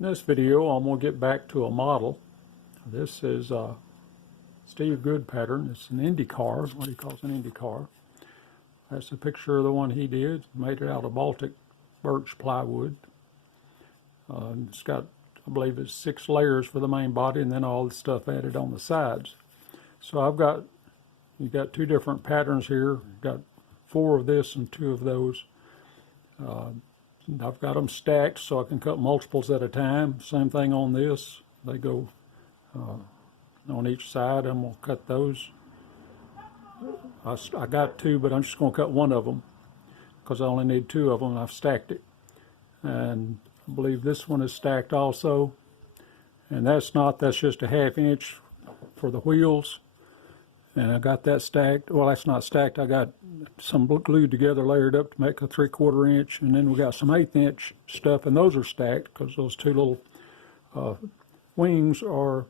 In this video, I'm going to get back to a model. This is a Steve Good pattern. It's an Indy car, what he calls an Indy car. That's a picture of the one he did. Made it out of Baltic birch plywood. It's got, I believe it's 6 layers for the main body and then all the stuff added on the sides. So you've got 2 different patterns here. Got 4 of this and 2 of those. I've got them stacked so I can cut multiples at a time. Same thing on this. They go on each side. I'm going to cut those. I got 2, but I'm just going to cut one of them because I only need 2 of them. I've stacked it. And I believe this one is stacked also. And that's just a 1/2 inch for the wheels. And I got that stacked. Well, that's not stacked. I got some glued together, layered up to make a 3/4 inch. And then we got some 1/8 inch stuff, and those are stacked because those 2 little wings are,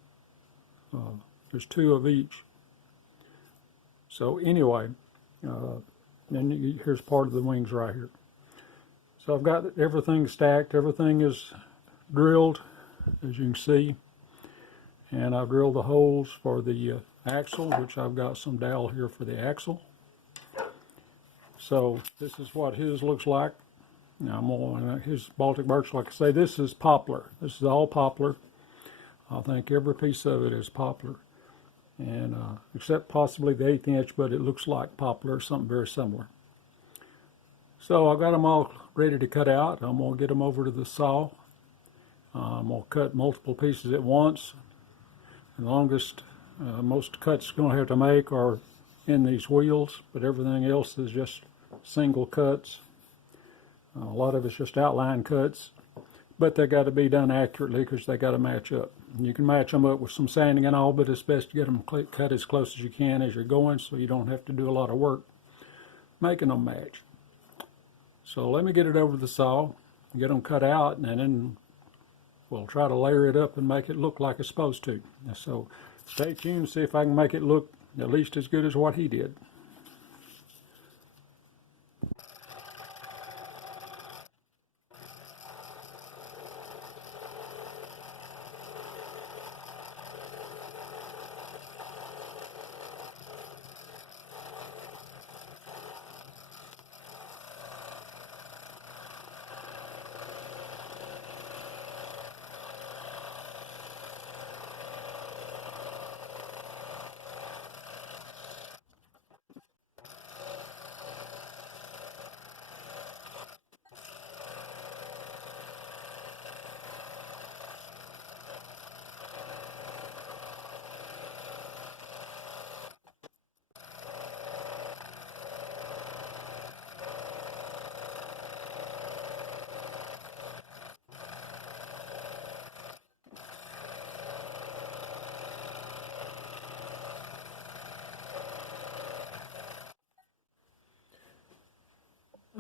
there's 2 of each. So anyway, then here's part of the wings right here. So I've got everything stacked. Everything is drilled, as you can see. And I've drilled the holes for the axle, which I've got some dowel here for the axle. So this is what his looks like. Now I'm on his Baltic birch. Like I say, this is poplar. This is all poplar. I think every piece of it is poplar, and except possibly the 1/8 inch, but it looks like poplar or something very similar. So I've got them all ready to cut out. I'm going to get them over to the saw. I'm going to cut multiple pieces at once. The longest, most cuts you're going to have to make are in these wheels, but everything else is just single cuts. A lot of it's just outline cuts, but they got to be done accurately because they got to match up. And you can match them up with some sanding and all, but it's best to get them cut as close as you can as you're going, so you don't have to do a lot of work making them match. So let me get it over to the saw, get them cut out, and then we'll try to layer it up and make it look like it's supposed to. So stay tuned, see if I can make it look at least as good as what he did.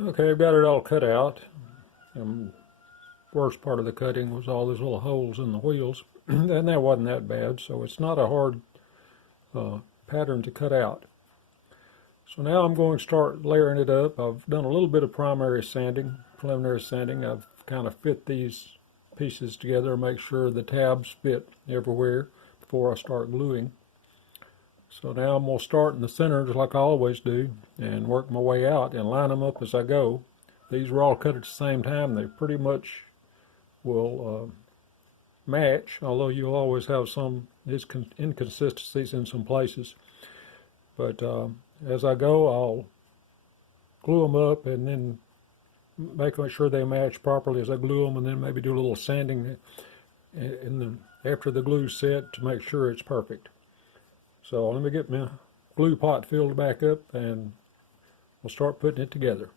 Okay, I've got it all cut out. Worst part of the cutting was all those little holes in the wheels, and that wasn't that bad, so it's not a hard pattern to cut out. So now I'm going to start layering it up. I've done a little bit of preliminary sanding. I've kind of fit these pieces together, make sure the tabs fit everywhere before I start gluing. So now I'm going to start in the center, just like I always do, and work my way out and line them up as I go. These were all cut at the same time. They pretty much will match, although you'll always have some inconsistencies in some places. But as I go, I'll glue them up and then make sure they match properly as I glue them, and then maybe do a little sanding after the glue's set to make sure it's perfect. So let me get my glue pot filled back up and we'll start putting it together.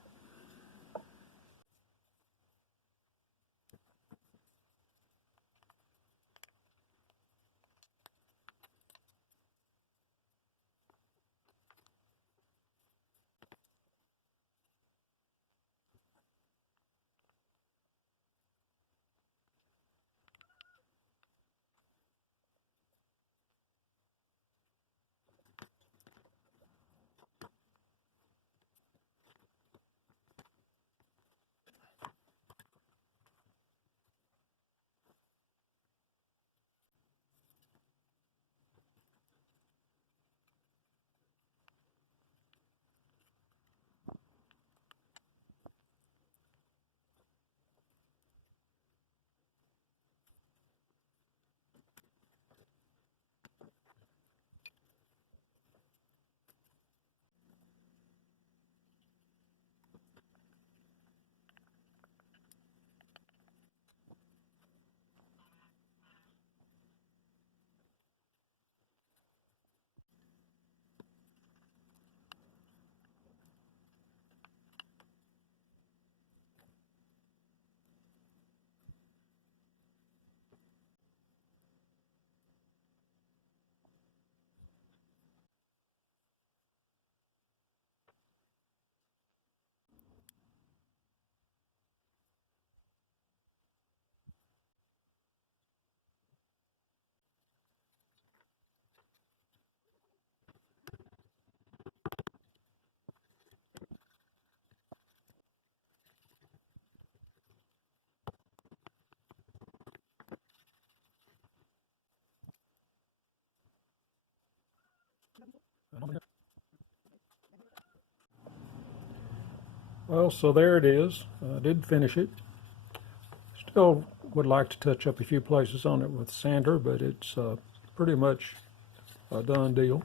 Well, so there it is. I did finish it. Still would like to touch up a few places on it with sander, but it's pretty much a done deal.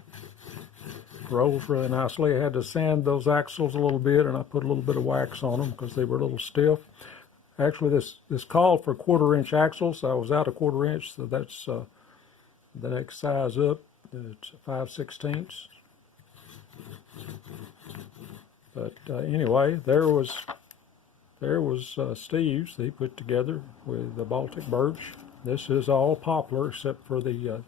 Rolls really nicely. I had to sand those axles a little bit, and I put a little bit of wax on them because they were a little stiff. Actually, this called for 1/4-inch axles. I was out a 1/4 inch, so that's the next size up. It's 5/16. But anyway, there was Steve's. He put together with the Baltic birch. This is all poplar except for the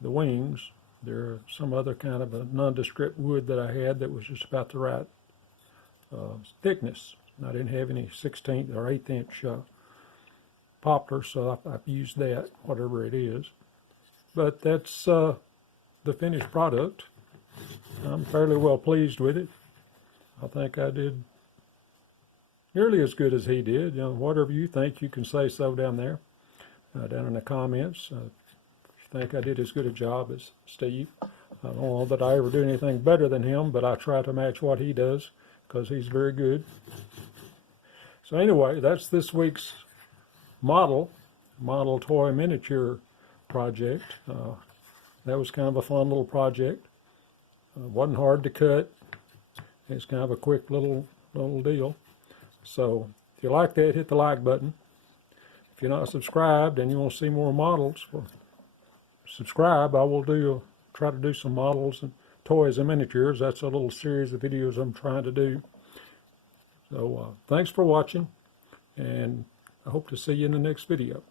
wings. There's some other kind of a nondescript wood that I had that was just about the right thickness. I didn't have any 16th or 8th inch poplar, so I've used that, whatever it is. But that's the finished product. I'm fairly well pleased with it. I think I did nearly as good as he did. You know, whatever you think, you can say so down there, down in the comments. If you think I did as good a job as Steve. I don't know that I ever do anything better than him, but I try to match what he does because he's very good. So anyway, that's this week's model toy miniature project. That was kind of a fun little project. Wasn't hard to cut. It's kind of a quick little deal. So if you like that, hit the like button. If you're not subscribed and you want to see more models, well, subscribe. I will try to do some models and toys and miniatures. That's a little series of videos I'm trying to do. So thanks for watching, and I hope to see you in the next video.